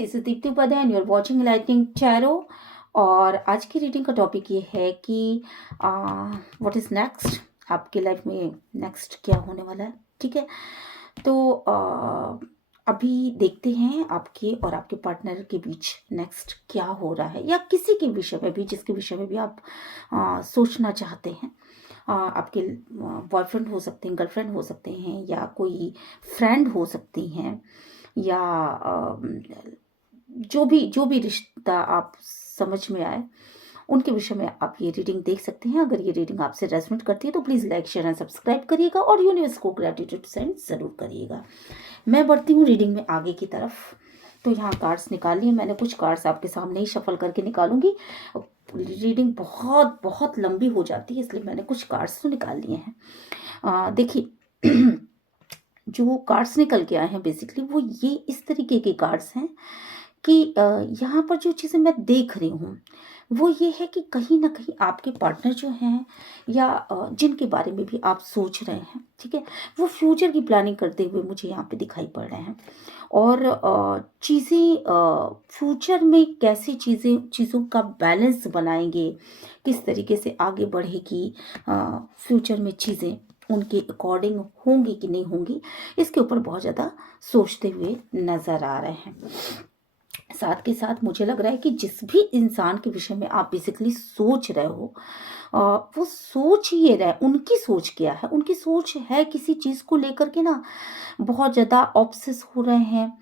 इस Deepti Upadhyay and you are watching lightning tarot. और आज की रीडिंग का टॉपिक ये है कि व्हाट इज नेक्स्ट, आपकी लाइफ में नेक्स्ट क्या होने वाला है। ठीक है, तो अभी देखते हैं आपके और आपके पार्टनर के बीच नेक्स्ट क्या हो रहा है, या किसी के विषय में भी जिसके विषय में भी आप सोचना चाहते हैं। आपके बॉयफ्रेंड हो सकते हैं, गर्लफ्रेंड हो सकते हैं, या कोई फ्रेंड हो सकती हैं, या जो भी रिश्ता आप समझ में आए उनके विषय में आप ये रीडिंग देख सकते हैं। अगर ये रीडिंग आपसे रेजोनेट करती है तो please like share and subscribe करिएगा और यूनिवर्स को ग्रेटिट्यूड सेंड ज़रूर करिएगा। मैं बढ़ती हूँ रीडिंग में आगे की तरफ। तो यहाँ कार्ड्स निकाल लिए मैंने, कुछ कार्ड्स आपके सामने ही शफल करके निकालूंगी। रीडिंग बहुत बहुत लंबी हो जाती है, इसलिए मैंने कुछ कार्ड्स तो निकाल लिए हैं। देखिए जो कार्ड्स निकल के आए हैं बेसिकली वो ये इस तरीके के कार्ड्स हैं कि यहाँ पर जो चीज़ें मैं देख रही हूँ वो ये है कि कहीं ना कहीं आपके पार्टनर जो हैं, या जिनके बारे में भी आप सोच रहे हैं, ठीक है, वो फ्यूचर की प्लानिंग करते हुए मुझे यहाँ पे दिखाई पड़ रहे हैं। और चीज़ें फ्यूचर में कैसे चीज़ों का बैलेंस बनाएंगे, किस तरीके से आगे बढ़ेगी फ्यूचर में चीज़ें, उनके अकॉर्डिंग होंगी कि नहीं होंगी, इसके ऊपर बहुत ज़्यादा सोचते हुए नज़र आ रहे हैं। साथ के साथ मुझे लग रहा है कि जिस भी इंसान के विषय में आप बेसिकली सोच रहे हो वो सोच ये रहे, उनकी सोच क्या है, उनकी सोच है किसी चीज़ को लेकर के ना बहुत ज़्यादा ऑब्सेस हो रहे हैं,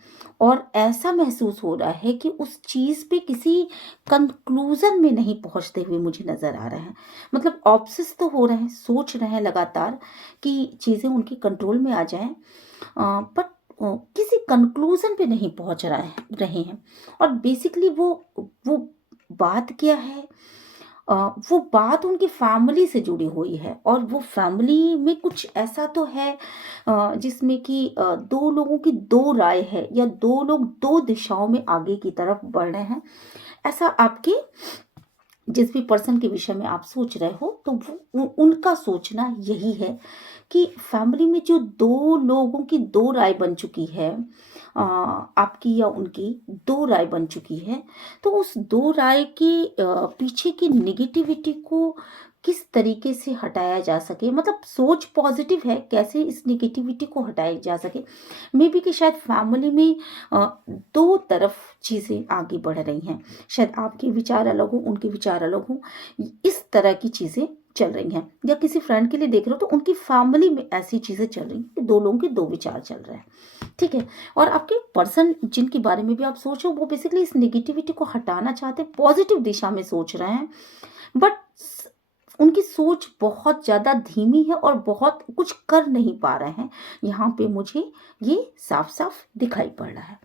और ऐसा महसूस हो रहा है कि उस चीज़ पे किसी कंक्लूजन में नहीं पहुंचते हुए मुझे नज़र आ रहे हैं। मतलब ऑब्सेस तो हो रहे हैं, सोच रहे हैं लगातार कि चीज़ें उनके कंट्रोल में आ जाएं, बट किसी कंक्लूजन पे नहीं पहुंच रहे हैं। और बेसिकली वो बात क्या है, वो बात उनकी फैमिली से जुड़ी हुई है, और वो फैमिली में कुछ ऐसा तो है जिसमें कि दो लोगों की दो राय है, या दो लोग दो दिशाओं में आगे की तरफ बढ़ रहे हैं। ऐसा आपके जिस भी पर्सन के विषय में आप सोच रहे हो तो उनका सोचना यही है कि फैमिली में जो दो लोगों की दो राय बन चुकी है, आपकी या उनकी दो राय बन चुकी है, तो उस दो राय के पीछे की नेगेटिविटी को किस तरीके से हटाया जा सके, मतलब सोच पॉजिटिव है, कैसे इस नेगेटिविटी को हटाया जा सके। मे बी कि शायद फैमिली में दो तरफ चीज़ें आगे बढ़ रही हैं, शायद आपके विचार अलग हो, उनके विचार अलग हो, इस तरह की चीज़ें चल रही हैं। या किसी फ्रेंड के लिए देख रहे हो तो उनकी फैमिली में ऐसी चीज़ें चल रही हैं कि दो लोगों के दो विचार चल रहे हैं, ठीक है। और आपके पर्सन जिनके बारे में भी आप सोचो वो बेसिकली इस नेगेटिविटी को हटाना चाहते हैं, पॉजिटिव दिशा में सोच रहे हैं, बट उनकी सोच बहुत ज़्यादा धीमी है और बहुत कुछ कर नहीं पा रहे हैं। यहाँ पे मुझे ये साफ साफ दिखाई पड़ रहा है।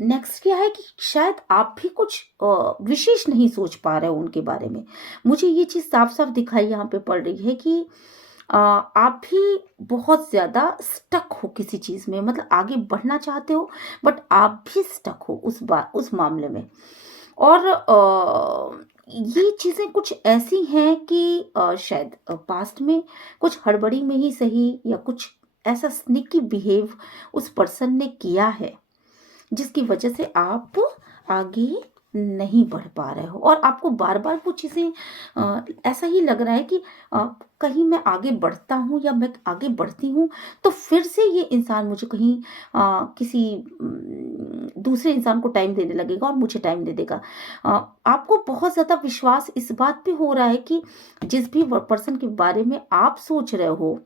नेक्स्ट क्या है कि शायद आप भी कुछ विशेष नहीं सोच पा रहे हो उनके बारे में। मुझे ये चीज़ साफ साफ दिखाई यहाँ पे पड़ रही है कि आप भी बहुत ज़्यादा स्टक हो किसी चीज़ में, मतलब आगे बढ़ना चाहते हो बट आप भी स्टक हो उस मामले में। और ये चीज़ें कुछ ऐसी हैं कि शायद पास्ट में कुछ हड़बड़ी में ही सही, या कुछ ऐसा स्निकी बिहेव उस पर्सन ने किया है जिसकी वजह से आप आगे नहीं बढ़ पा रहे हो, और आपको बार बार वो चीज़ें ऐसा ही लग रहा है कि कहीं मैं आगे बढ़ता हूँ या मैं आगे बढ़ती हूँ तो फिर से ये इंसान मुझे कहीं किसी दूसरे इंसान को टाइम देने लगेगा और मुझे टाइम दे देगा। आपको बहुत ज़्यादा विश्वास इस बात पे हो रहा है कि जिस भी पर्सन के बारे में आप सोच रहे हो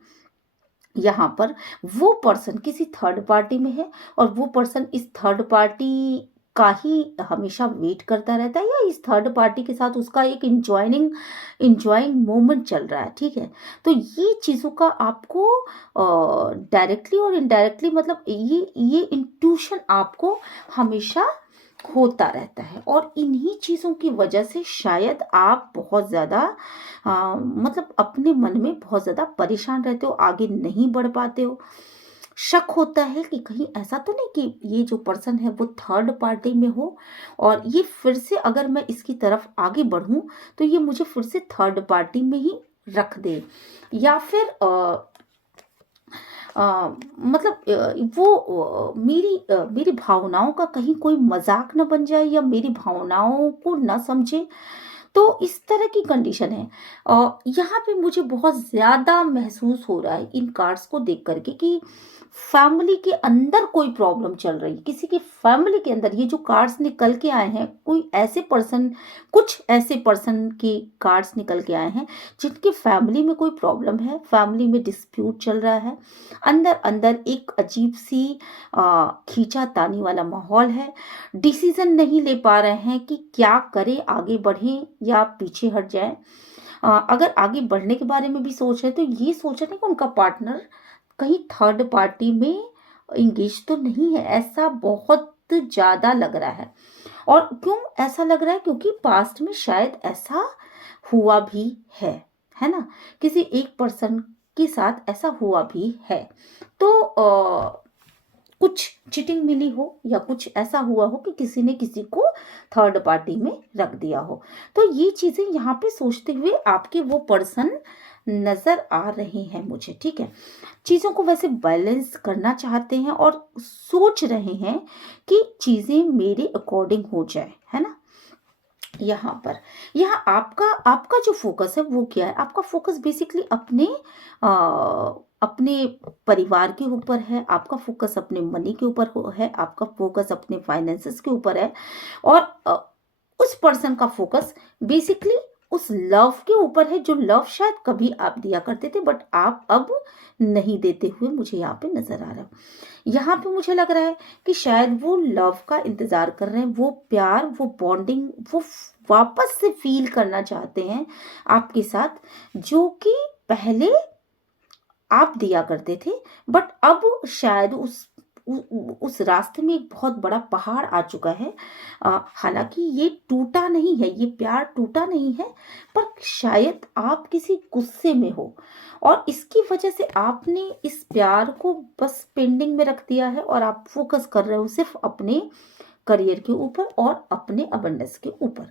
यहाँ पर वो पर्सन किसी थर्ड पार्टी में है, और वो पर्सन इस थर्ड पार्टी का ही हमेशा वेट करता रहता है, या इस थर्ड पार्टी के साथ उसका एक इंजॉइंग मोमेंट चल रहा है, ठीक है। तो ये चीज़ों का आपको डायरेक्टली और इनडायरेक्टली, मतलब ये इंट्यूशन आपको हमेशा होता रहता है, और इन्हीं चीज़ों की वजह से शायद आप बहुत ज़्यादा मतलब अपने मन में बहुत ज़्यादा परेशान रहते हो, आगे नहीं बढ़ पाते हो। शक होता है कि कहीं ऐसा तो नहीं कि ये जो पर्सन है वो थर्ड पार्टी में हो, और ये फिर से अगर मैं इसकी तरफ आगे बढ़ूं तो ये मुझे फिर से थर्ड पार्टी में ही रख दे, या फिर मतलब मेरी भावनाओं का कहीं कोई मजाक न बन जाए या मेरी भावनाओं को न समझे। तो इस तरह की कंडीशन है। यहाँ पे मुझे बहुत ज़्यादा महसूस हो रहा है इन कार्ड्स को देख करके कि फैमिली के अंदर कोई प्रॉब्लम चल रही है, किसी की फैमिली के अंदर। ये जो कार्ड्स निकल के आए हैं, कुछ ऐसे पर्सन की कार्ड्स निकल के आए हैं जिनकी फैमिली में कोई प्रॉब्लम है, फैमिली में डिस्प्यूट चल रहा है, अंदर अंदर एक अजीब सी खींचातानी वाला माहौल है। डिसीजन नहीं ले पा रहे हैं कि क्या करें, आगे बढ़ें या पीछे हट जाएं। अगर आगे बढ़ने के बारे में भी सोच रहे हैं तो ये सोच रहे हैं कि उनका पार्टनर कहीं थर्ड पार्टी में इंगेज तो नहीं है। ऐसा बहुत ज़्यादा लग रहा है। और क्यों ऐसा लग रहा है? क्योंकि पास्ट में शायद ऐसा हुआ भी है ना? किसी एक पर्सन के साथ ऐसा हुआ भी है। तो कुछ चीटिंग मिली हो या कुछ ऐसा हुआ हो कि किसी ने किसी को थर्ड पार्टी में रख दिया हो। तो ये चीज़ें यहाँ पे सोचते हुए आपके वो पर्सन नज़र आ रहे हैं मुझे, ठीक है। चीज़ों को वैसे बैलेंस करना चाहते हैं और सोच रहे हैं कि चीज़ें मेरे अकॉर्डिंग हो जाए, है ना। यहाँ आपका आपका जो फोकस है वो क्या है? आपका फोकस बेसिकली अपने परिवार के ऊपर है, आपका फोकस अपने मनी के ऊपर है, आपका फोकस अपने फाइनेंसेस के ऊपर है। और उस पर्सन का फोकस बेसिकली उस लव के ऊपर है, जो लव शायद कभी आप दिया करते थे बट आप अब नहीं देते हुए मुझे यहाँ पे नजर आ रहा है। यहाँ पे मुझे लग रहा है कि शायद वो लव का इंतजार कर रहे हैं, वो प्यार, वो बॉन्डिंग, वो वापस से फील करना चाहते हैं आपके साथ, जो कि पहले आप दिया करते थे। बट अब शायद उस रास्ते में एक बहुत बड़ा पहाड़ आ चुका है। हालांकि ये टूटा नहीं है, ये प्यार टूटा नहीं है, पर शायद आप किसी गुस्से में हो और इसकी वजह से आपने इस प्यार को बस पेंडिंग में रख दिया है और आप फोकस कर रहे हो सिर्फ अपने करियर के ऊपर और अपने अबंडेंस के ऊपर।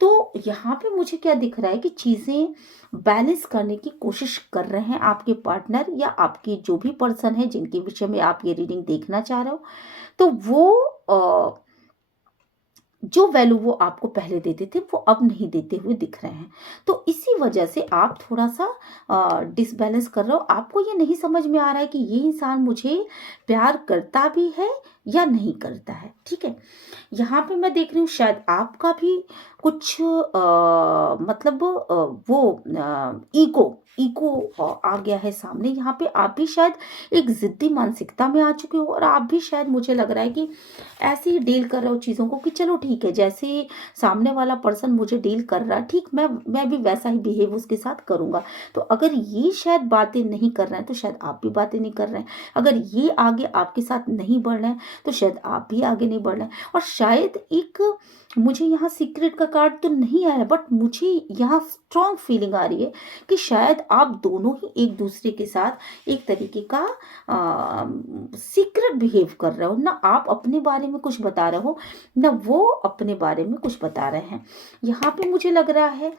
तो यहाँ पे मुझे क्या दिख रहा है कि चीज़ें बैलेंस करने की कोशिश कर रहे हैं आपके पार्टनर या आपकी जो भी पर्सन है जिनके विषय में आप ये रीडिंग देखना चाह रहे हो। तो वो जो वैल्यू वो आपको पहले देते थे वो अब नहीं देते हुए दिख रहे हैं। तो इसी वजह से आप थोड़ा सा डिसबैलेंस कर रहे हो। आपको ये नहीं समझ में आ रहा है कि ये इंसान मुझे प्यार करता भी है या नहीं करता है, ठीक है। यहाँ पे मैं देख रही हूँ शायद आपका भी कुछ मतलब वो ईगो ईगो आ गया है सामने। यहाँ पे आप भी शायद एक जिद्दी मानसिकता में आ चुके हो और आप भी शायद, मुझे लग रहा है कि ऐसे ही डील कर रहे हो चीज़ों को कि चलो ठीक है, जैसे सामने वाला पर्सन मुझे डील कर रहा है, ठीक, मैं भी वैसा ही बिहेव उसके साथ करूँगा। तो अगर ये शायद बातें नहीं कर रहे हैं तो शायद आप भी बातें नहीं कर रहे हैं। अगर ये आगे आपके साथ नहीं बढ़ रहे हैं तो शायद आप भी आगे नहीं बढ़ रहे हैं। और शायद एक, मुझे यहाँ सीक्रेट का कार्ड तो नहीं आया बट मुझे यहाँ स्ट्रॉन्ग फीलिंग आ रही है कि शायद आप दोनों ही एक दूसरे के साथ एक तरीके का सीक्रेट बिहेव कर रहे हो। ना आप अपने बारे में कुछ बता रहे हो, ना वो अपने बारे में कुछ बता रहे हैं। यहाँ पे मुझे लग रहा है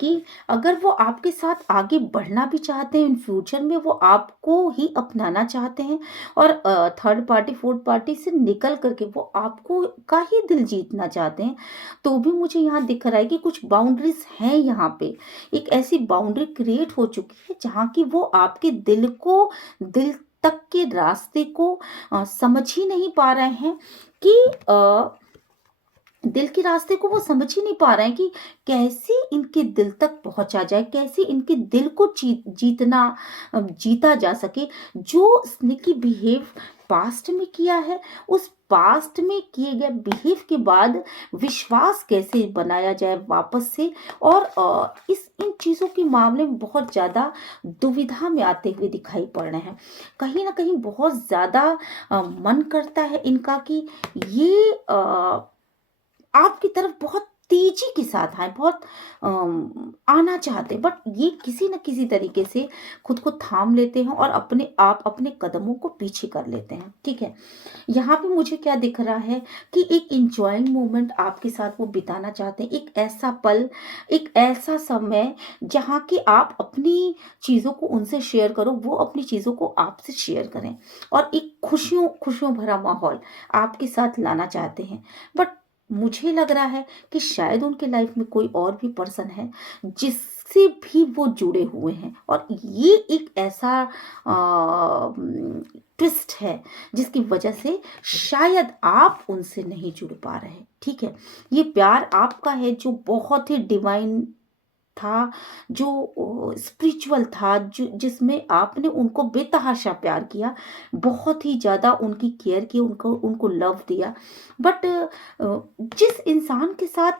कि अगर वो आपके साथ आगे बढ़ना भी चाहते हैं इन फ्यूचर में, वो आपको ही अपनाना चाहते हैं और थर्ड पार्टी फोर्थ पार्टी से निकल करके वो आपको का ही दिल जीतना चाहते हैं, तो भी मुझे यहाँ दिख रहा है कि कुछ बाउंड्रीज हैं। यहाँ पे एक ऐसी बाउंड्री क्रिएट हो चुकी है जहाँ की वो आपके दिल तक के रास्ते को समझ ही नहीं पा रहे हैं कि दिल के रास्ते को वो समझ ही नहीं पा रहे हैं कि कैसे इनके दिल तक पहुंचा जाए, कैसे इनके दिल को जीता जा सके। जो स्निकी बिहेव पास्ट में किया है, उस पास्ट में किए गए बिहेव के बाद विश्वास कैसे बनाया जाए वापस से। और इन चीज़ों के मामले में बहुत ज़्यादा दुविधा में आते हुए दिखाई पड़ रहे हैं। कहीं ना कहीं बहुत ज़्यादा मन करता है इनका कि ये आपकी तरफ बहुत तेजी के साथ आए, बहुत आना चाहते हैं, बट ये किसी न किसी तरीके से खुद को थाम लेते हैं और अपने आप अपने कदमों को पीछे कर लेते हैं। ठीक है, यहाँ पे मुझे क्या दिख रहा है कि एक इंजॉइंग मोमेंट आपके साथ वो बिताना चाहते हैं, एक ऐसा पल, एक ऐसा समय जहाँ कि आप अपनी चीज़ों को उनसे शेयर करो, वो अपनी चीज़ों को आपसे शेयर करें, और एक खुशियों खुशियों भरा माहौल आपके साथ लाना चाहते हैं। बट मुझे लग रहा है कि शायद उनके लाइफ में कोई और भी पर्सन है जिससे भी वो जुड़े हुए हैं, और ये एक ऐसा ट्विस्ट है जिसकी वजह से शायद आप उनसे नहीं जुड़ पा रहे। ठीक है, ये प्यार आपका है जो बहुत ही डिवाइन था, जो स्पिरिचुअल था, जो जिसमें आपने उनको बेतहाशा प्यार किया, बहुत ही ज़्यादा उनकी केयर की, उनको उनको लव दिया। बट जिस इंसान के साथ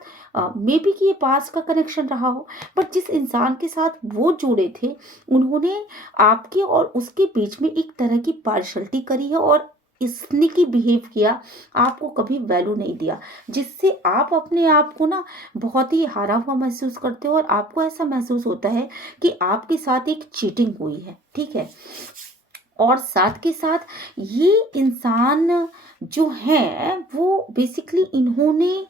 मे बी कि ये पास का कनेक्शन रहा हो, बट जिस इंसान के साथ वो जुड़े थे, उन्होंने आपके और उसके बीच में एक तरह की पार्शलिटी करी है, और स्निकी बिहेव किया, आपको कभी वैल्यू नहीं दिया, जिससे आप अपने आप को ना बहुत ही हारा हुआ महसूस करते हो, और आपको ऐसा महसूस होता है कि आपके साथ एक चीटिंग हुई है। ठीक है, और साथ के साथ ये इंसान जो है वो बेसिकली इन्होंने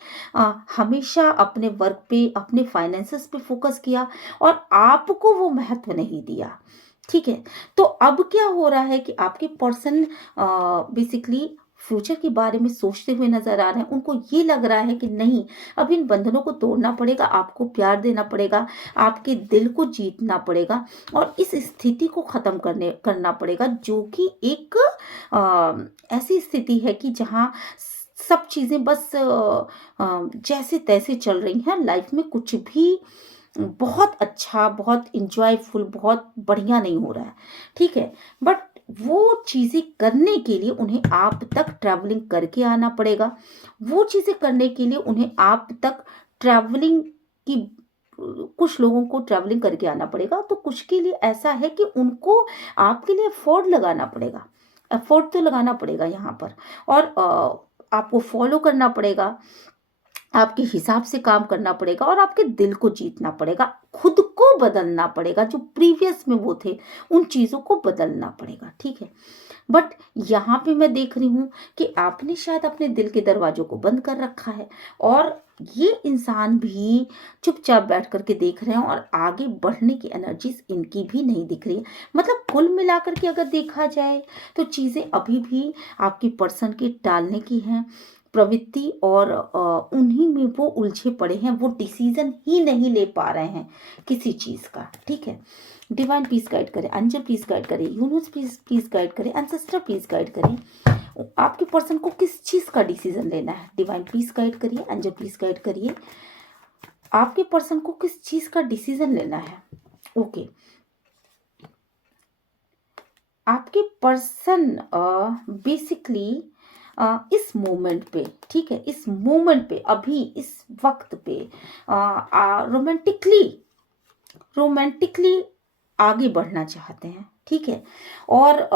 हमेशा अपने वर्क पे, अपने फाइनेंसेस पे फोकस किया, और आपको वो महत्व नहीं दिया। ठीक है, तो अब क्या हो रहा है कि आपके पर्सन बेसिकली फ्यूचर के बारे में सोचते हुए नजर आ रहे हैं। उनको ये लग रहा है कि नहीं, अब इन बंधनों को तोड़ना पड़ेगा, आपको प्यार देना पड़ेगा, आपके दिल को जीतना पड़ेगा, और इस स्थिति को खत्म करना पड़ेगा, जो कि एक ऐसी स्थिति है कि जहाँ सब चीजें बस जैसे तैसे चल रही हैं, लाइफ में कुछ भी बहुत अच्छा, बहुत इंजॉयफुल, बहुत बढ़िया नहीं हो रहा है। ठीक है, बट वो चीज़ें करने के लिए उन्हें आप तक ट्रैवलिंग करके आना पड़ेगा। वो चीज़ें करने के लिए उन्हें आप तक ट्रैवलिंग की, कुछ लोगों को ट्रैवलिंग करके आना पड़ेगा, तो कुछ के लिए ऐसा है कि उनको आपके लिए एफर्ट लगाना पड़ेगा। एफर्ट तो लगाना पड़ेगा यहाँ पर, और आपको फॉलो करना पड़ेगा, आपके हिसाब से काम करना पड़ेगा, और आपके दिल को जीतना पड़ेगा, खुद को बदलना पड़ेगा, जो प्रीवियस में वो थे उन चीज़ों को बदलना पड़ेगा। ठीक है, बट यहाँ पे मैं देख रही हूँ कि आपने शायद अपने दिल के दरवाजों को बंद कर रखा है, और ये इंसान भी चुपचाप बैठ करके देख रहे हैं, और आगे बढ़ने की एनर्जीज इनकी भी नहीं दिख रही है। मतलब कुल मिलाकर के अगर देखा जाए तो चीज़ें अभी भी आपकी पर्सन की टालने की हैं प्रवृत्ति, और उन्हीं में वो उलझे पड़े हैं, वो डिसीजन ही नहीं ले पा रहे हैं किसी चीज़ का। ठीक है, डिवाइन प्लीज गाइड करें, एंजल प्लीज गाइड करें, यूनिवर्स प्लीज गाइड करें, एंसेस्टर प्लीज गाइड करें, आपके पर्सन को किस चीज़ का डिसीजन लेना है। डिवाइन प्लीज गाइड करिए, एंजल प्लीज गाइड करिए, आपके पर्सन को किस चीज़ का डिसीजन लेना है। ओके, आपके पर्सन बेसिकली इस मोमेंट पे, ठीक है, इस मोमेंट पे, अभी इस वक्त पे रोमांटिकली आगे बढ़ना चाहते हैं। ठीक है, और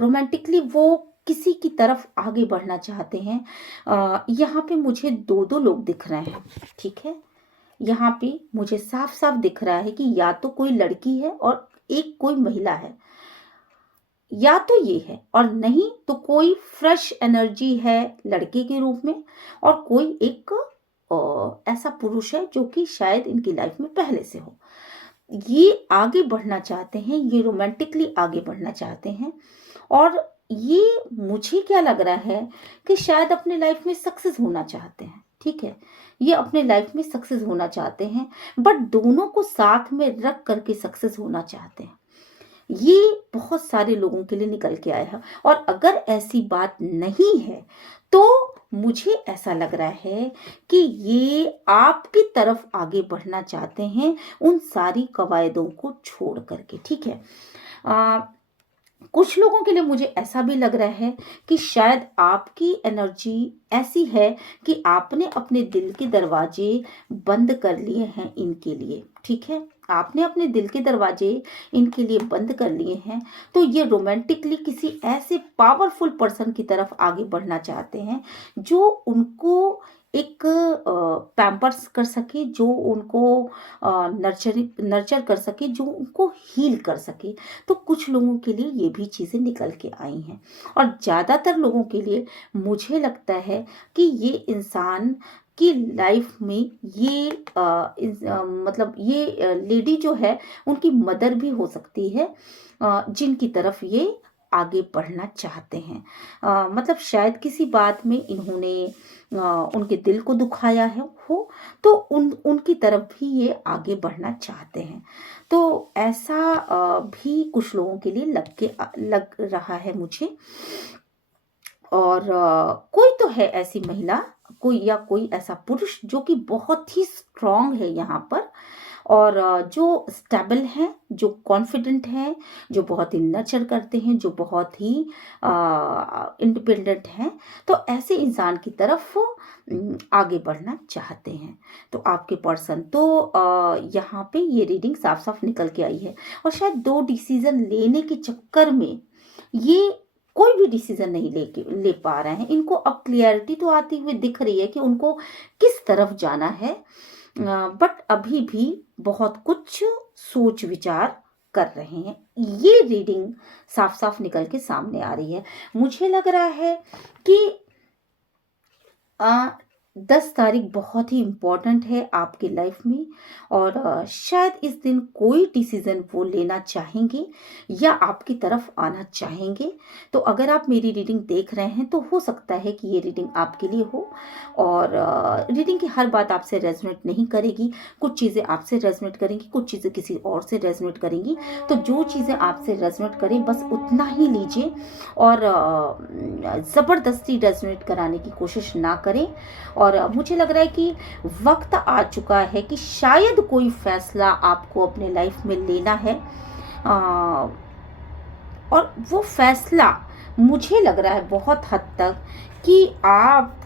रोमांटिकली वो किसी की तरफ आगे बढ़ना चाहते हैं। यहाँ पे मुझे दो दो लोग दिख रहे हैं। ठीक है, यहाँ पे मुझे साफ साफ दिख रहा है कि या तो कोई लड़की है और एक कोई महिला है, या तो ये है, और नहीं तो कोई फ्रेश एनर्जी है लड़के के रूप में, और कोई एक ऐसा पुरुष है जो कि शायद इनकी लाइफ में पहले से हो। ये आगे बढ़ना चाहते हैं, ये रोमांटिकली आगे बढ़ना चाहते हैं, और ये मुझे क्या लग रहा है कि शायद अपने लाइफ में सक्सेस होना चाहते हैं। ठीक है, ये अपने लाइफ में सक्सेस होना चाहते हैं, बट दोनों को साथ में रख करके सक्सेस होना चाहते हैं। ये बहुत सारे लोगों के लिए निकल के आया है, और अगर ऐसी बात नहीं है तो मुझे ऐसा लग रहा है कि ये आपकी तरफ आगे बढ़ना चाहते हैं उन सारी कवायदों को छोड़ करके। ठीक है, कुछ लोगों के लिए मुझे ऐसा भी लग रहा है कि शायद आपकी एनर्जी ऐसी है कि आपने अपने दिल के दरवाजे बंद कर लिए हैं इनके लिए। ठीक है, आपने अपने दिल के दरवाजे इनके लिए बंद कर लिए हैं, तो ये रोमांटिकली किसी ऐसे पावरफुल पर्सन की तरफ आगे बढ़ना चाहते हैं जो उनको एक पैम्पर्स कर सके, जो उनको नर्चर कर सके, जो उनको हील कर सके। तो कुछ लोगों के लिए ये भी चीज़ें निकल के आई हैं, और ज़्यादातर लोगों के लिए मुझे लगता है कि ये इंसान की लाइफ में ये मतलब ये लेडी जो है उनकी मदर भी हो सकती है, जिनकी तरफ ये आगे बढ़ना चाहते हैं। मतलब शायद किसी बात में इन्होंने उनके दिल को दुखाया है हो, तो उनकी तरफ भी ये आगे बढ़ना चाहते हैं। तो ऐसा भी कुछ लोगों के लिए लग रहा है मुझे। और कोई तो है ऐसी महिला, कोई ऐसा पुरुष जो कि बहुत ही स्ट्रांग है यहाँ पर, और जो स्टेबल हैं, जो कॉन्फिडेंट हैं, जो बहुत ही नर्चर करते हैं, जो बहुत ही इंडिपेंडेंट हैं। तो ऐसे इंसान की तरफ आगे बढ़ना चाहते हैं। तो आपके पर्सन तो यहाँ पे ये रीडिंग साफ साफ निकल के आई है, और शायद 2 डिसीजन लेने के चक्कर में ये कोई भी डिसीजन नहीं ले पा रहे हैं। इनको अब क्लियरिटी तो आती हुई दिख रही है कि उनको किस तरफ जाना है, बट अभी भी बहुत कुछ सोच विचार कर रहे हैं। ये रीडिंग साफ साफ निकल के सामने आ रही है। मुझे लग रहा है कि 10 तारीख बहुत ही इम्पॉर्टेंट है आपकी लाइफ में, और शायद इस दिन कोई डिसीज़न वो लेना चाहेंगे या आपकी तरफ आना चाहेंगे। तो अगर आप मेरी रीडिंग देख रहे हैं तो हो सकता है कि ये रीडिंग आपके लिए हो, और रीडिंग की हर बात आपसे रेजोनेट नहीं करेगी। कुछ चीज़ें आपसे रेजोनेट करेंगी, कुछ चीज़ें किसी और से रेजोनेट करेंगी। तो जो चीज़ें आपसे रेजोनेट करें बस उतना ही लीजिए, और ज़बरदस्ती रेजोनेट कराने की कोशिश ना करें। और मुझे लग रहा है कि वक्त आ चुका है कि शायद कोई फैसला आपको अपने लाइफ में लेना है, और वो फैसला मुझे लग रहा है बहुत हद तक कि आप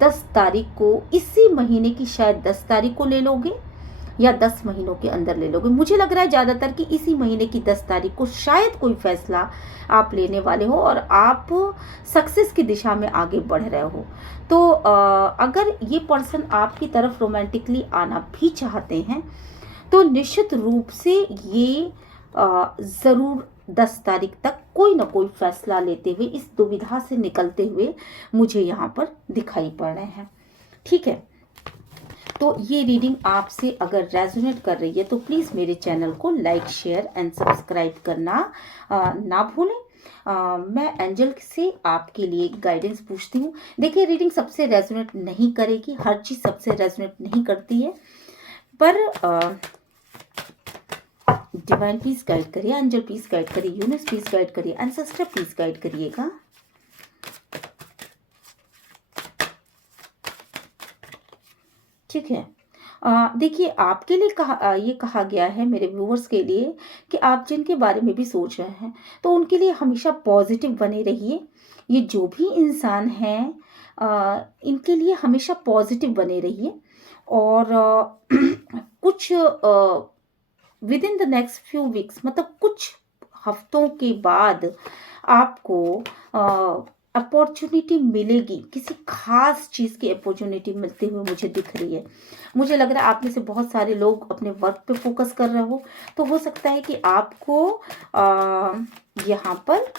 10 तारीख को, इसी महीने की शायद 10 तारीख को ले लोगे, या 10 महीनों के अंदर ले लोगे। मुझे लग रहा है ज़्यादातर कि इसी महीने की 10 तारीख को शायद कोई फैसला आप लेने वाले हो, और आप सक्सेस की दिशा में आगे बढ़ रहे हो। तो अगर ये पर्सन आपकी तरफ रोमांटिकली आना भी चाहते हैं तो निश्चित रूप से ये ज़रूर 10 तारीख तक कोई ना कोई फैसला लेते हुए, इस दुविधा से निकलते हुए मुझे यहाँ पर दिखाई पड़ रहे हैं। ठीक है, तो ये रीडिंग आपसे अगर रेजोनेट कर रही है तो प्लीज़ मेरे चैनल को लाइक, शेयर एंड सब्सक्राइब करना ना भूलें। मैं एंजल से आपके लिए गाइडेंस पूछती हूँ। देखिए, रीडिंग सबसे रेजोनेट नहीं करेगी, हर चीज़ सबसे रेजोनेट नहीं करती है, पर डिवाइन प्लीज गाइड करिए, एंजल प्लीज गाइड करिए, यूनिवर्स प्लीज गाइड करिए, एंसेस्टर प्लीज गाइड करिएगा। ठीक है, देखिए, आपके लिए ये कहा गया है मेरे व्यूअर्स के लिए कि आप जिनके बारे में भी सोच रहे हैं तो उनके लिए हमेशा पॉजिटिव बने रहिए। ये जो भी इंसान हैं इनके लिए हमेशा पॉजिटिव बने रहिए, और कुछ with in the next few weeks, मतलब कुछ हफ्तों के बाद आपको अपॉर्चुनिटी मिलेगी, किसी खास चीज़ की अपॉर्चुनिटी मिलते हुए मुझे दिख रही है। मुझे लग रहा है आप में से बहुत सारे लोग अपने वर्क पे फोकस कर रहे हो, तो हो सकता है कि आपको यहाँ पर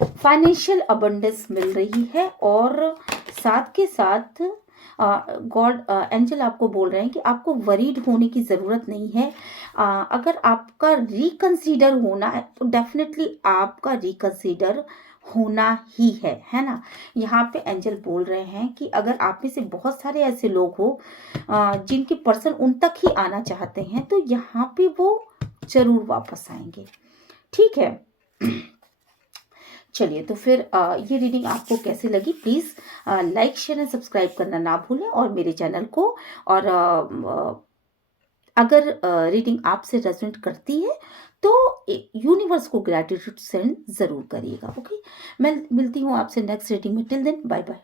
फाइनेंशियल अबंडेंस मिल रही है, और साथ के साथ गॉड एंजल आपको बोल रहे हैं कि आपको वरीड होने की ज़रूरत नहीं है। अगर आपका रिकंसीडर होना है तो डेफिनेटली आपका रिकंसीडर होना ही है ना। यहाँ पे एंजल बोल रहे हैं कि अगर आप में से बहुत सारे ऐसे लोग हो जिनके पर्सन उन तक ही आना चाहते हैं, तो यहाँ पे वो जरूर वापस आएंगे। ठीक है, चलिए, तो फिर ये रीडिंग आपको कैसे लगी please like, share and subscribe करना ना भूलें, और मेरे चैनल को, और अगर रीडिंग आपसे रेजोनेट करती है तो यूनिवर्स को ग्रैटिट्यूड सेंड ज़रूर करिएगा। ओके, मैं मिलती हूँ आपसे नेक्स्ट रीडिंग में। Till then, bye bye.